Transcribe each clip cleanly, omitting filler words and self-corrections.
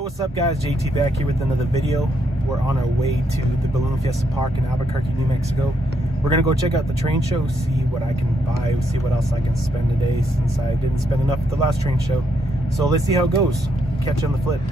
Yo, what's up guys, JT back here with another video. We're on our way to the Ballon Fiesta Park in Albuquerque, New Mexico. We're gonna go check out the train show, see what I can buy, see what else I can spend today since I didn't spend enough at the last train show. So let's see how it goes. Catch you on the flip.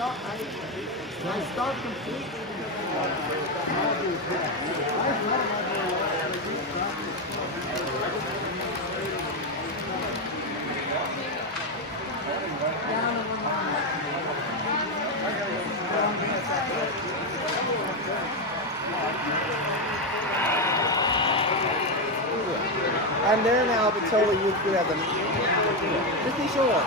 I start completely I'm there now, but totally you could have them. Just be sure.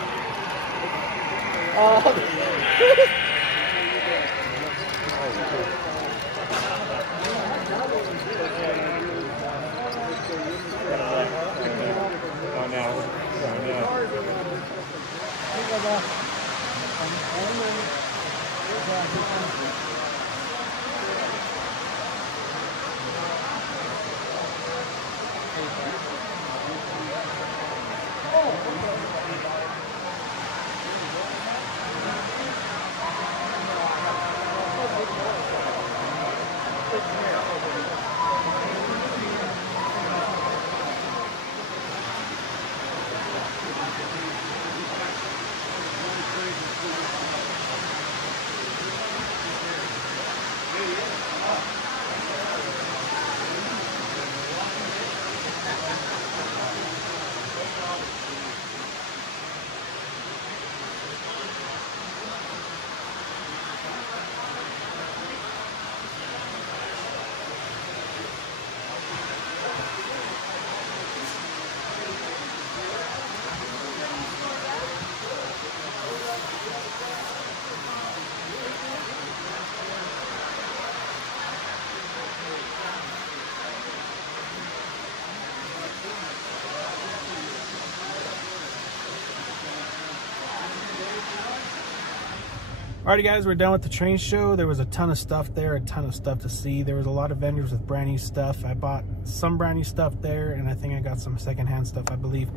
Alrighty guys, we're done with the train show. There was a ton of stuff there, a ton of stuff to see. There was a lot of vendors with brand new stuff. I bought some brand new stuff there, and I think I got some secondhand stuff, I believe.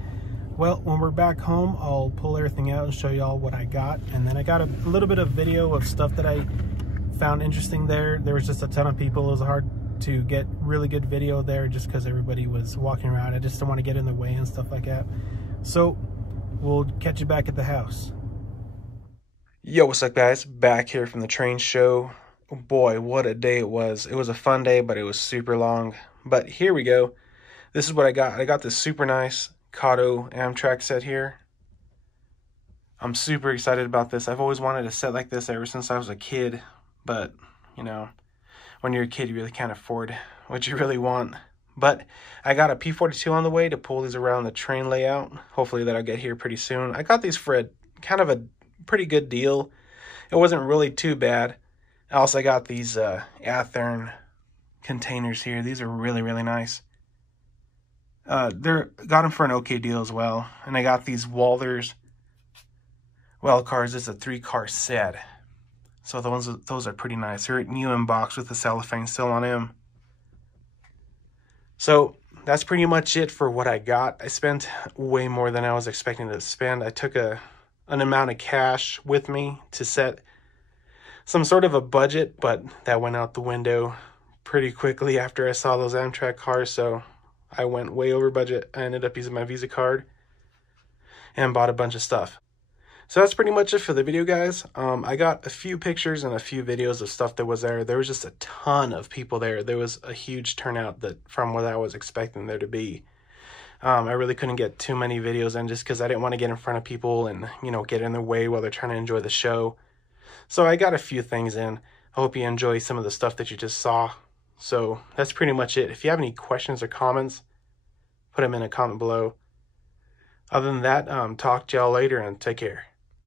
Well, when we're back home, I'll pull everything out and show you all what I got. And then I got a little bit of video of stuff that I found interesting there. There was just a ton of people. It was hard to get really good video there just because everybody was walking around. I just don't want to get in their way and stuff like that. So we'll catch you back at the house. Yo, what's up guys? Back here from the train show. Oh boy, what a day it was. It was a fun day, but it was super long. But here we go. This is what I got. I got this super nice Kato Amtrak set here. I'm super excited about this. I've always wanted a set like this ever since I was a kid. But, you know, when you're a kid, you really can't afford what you really want. But I got a P42 on the way to pull these around the train layout. Hopefully that'll get here pretty soon. I got these for a kind of a pretty good deal. It wasn't really too bad. I also got these Athearn containers here. These are really, really nice. Got them for an okay deal as well. And I got these Walthers well cars. It's a 3-car set. So those are pretty nice. They're new in box with the cellophane still on them. So that's pretty much it for what I got. I spent way more than I was expecting to spend. I took an amount of cash with me to set some sort of a budget, but that went out the window pretty quickly after I saw those Amtrak cars, so I went way over budget. I ended up using my Visa card. and bought a bunch of stuff. So that's pretty much it for the video, guys. I got a few pictures and a few videos of stuff that was there. There was just a ton of people there. There was a huge turnout that from what I was expecting there to be. I really couldn't get too many videos in just because I didn't want to get in front of people and, you know, get in their way while they're trying to enjoy the show. So I got a few things in. I hope you enjoy some of the stuff that you just saw. So that's pretty much it. If you have any questions or comments, put them in a comment below. Other than that, talk to y'all later and take care.